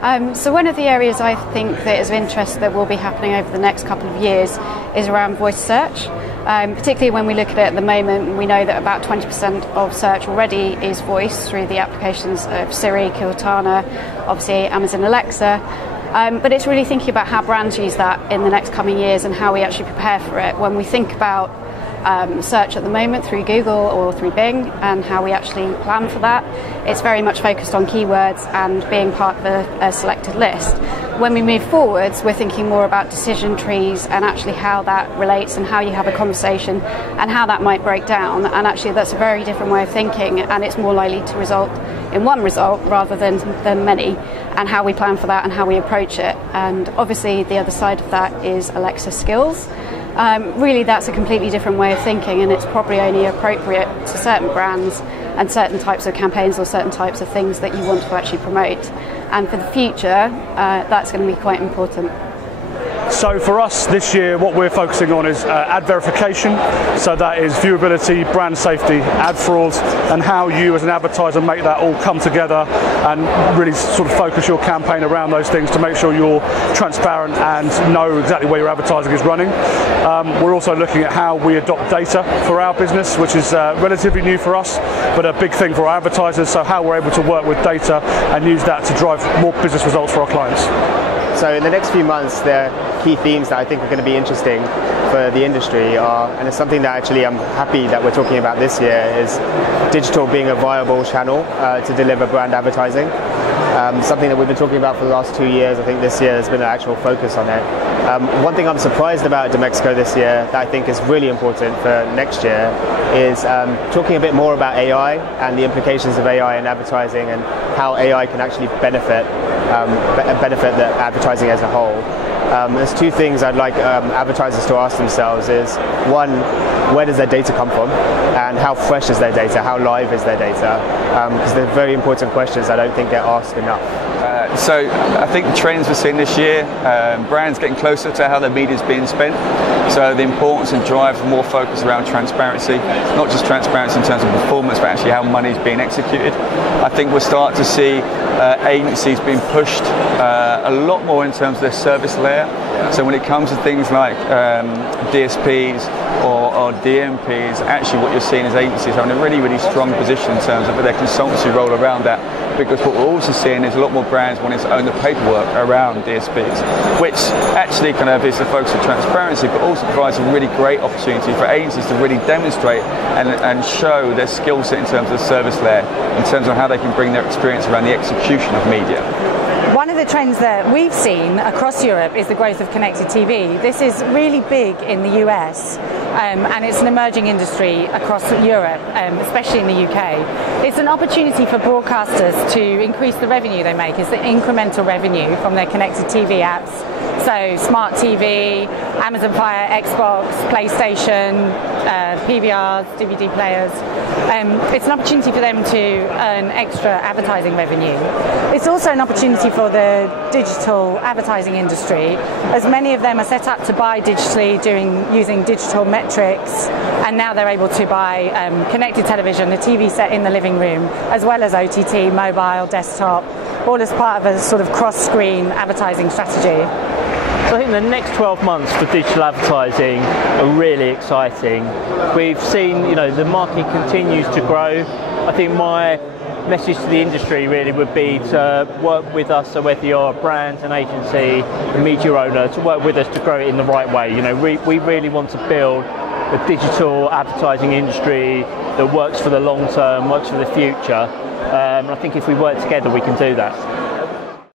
So one of the areas I think that is of interest that will be happening over the next couple of years is around voice search. Particularly when we look at it at the moment, we know that about 20% of search already is voice through the applications of Siri, Cortana, obviously Amazon Alexa. But it's really thinking about how brands use that in the next coming years and how we actually prepare for it. When we think about search at the moment through Google or through Bing and how we actually plan for that, it's very much focused on keywords and being part of a selected list. When we move forwards, we're thinking more about decision trees and actually how that relates and how you have a conversation and how that might break down. And actually that's a very different way of thinking, and it's more likely to result in one result rather than many, and how we plan for that and how we approach it. And obviously the other side of that is Alexa skills. Really that's a completely different way of thinking, and it's probably only appropriate to certain brands and certain types of campaigns or certain types of things that you want to actually promote. And for the future, that's going to be quite important. So for us this year, what we're focusing on is ad verification. So that is viewability, brand safety, ad fraud, and how you as an advertiser make that all come together and really sort of focus your campaign around those things to make sure you're transparent and know exactly where your advertising is running. We're also looking at how we adopt data for our business, which is relatively new for us, but a big thing for our advertisers. So how we're able to work with data and use that to drive more business results for our clients. So in the next few months, there are key themes that I think are going to be interesting for the industry and it's something that actually I'm happy that we're talking about this year, is digital being a viable channel to deliver brand advertising. Something that we've been talking about for the last 2 years. I think this year there's been an actual focus on it. One thing I'm surprised about Dmexco this year that I think is really important for next year is talking a bit more about AI and the implications of AI in advertising and how AI can actually benefit the advertising as a whole. There's two things I'd like advertisers to ask themselves is, one, where does their data come from and how fresh is their data, how live is their data, because they're very important questions I don't think get asked enough. So I think the trends we're seeing this year, brands getting closer to how their media is being spent. So the importance and drive for more focus around transparency, not just transparency in terms of performance, but actually how money is being executed. I think we'll start to see agencies being pushed a lot more in terms of their service layer. So when it comes to things like DSPs or DMPs, actually what you're seeing is agencies having a really, really strong position in terms of their consultancy role around that. Because what we're also seeing is a lot more brands wanting to own the paperwork around DSPs, which actually kind of is the focus of transparency, but also provides a really great opportunity for agencies to really demonstrate and show their skill set in terms of the service layer, in terms of how they can bring their experience around the execution of media. One of the trends that we've seen across Europe is the growth of connected TV. This is really big in the US, and it's an emerging industry across Europe, especially in the UK. It's an opportunity for broadcasters to increase the revenue they make. It's the incremental revenue from their connected TV apps. So smart TV, Amazon Fire, Xbox, PlayStation, PVRs, DVD players. It's an opportunity for them to earn extra advertising revenue. It's also an opportunity for the digital advertising industry, as many of them are set up to buy digitally using digital metrics, and now they're able to buy connected television, a TV set in the living room, as well as OTT, mobile, desktop, all as part of a sort of cross-screen advertising strategy. So I think the next 12 months for digital advertising are really exciting. We've seen, the market continues to grow. I think my message to the industry really would be to work with us, so whether you're a brand, an agency, a media owner, to work with us to grow it in the right way. We really want to build a digital advertising industry that works for the long term, works for the future. I think if we work together, we can do that.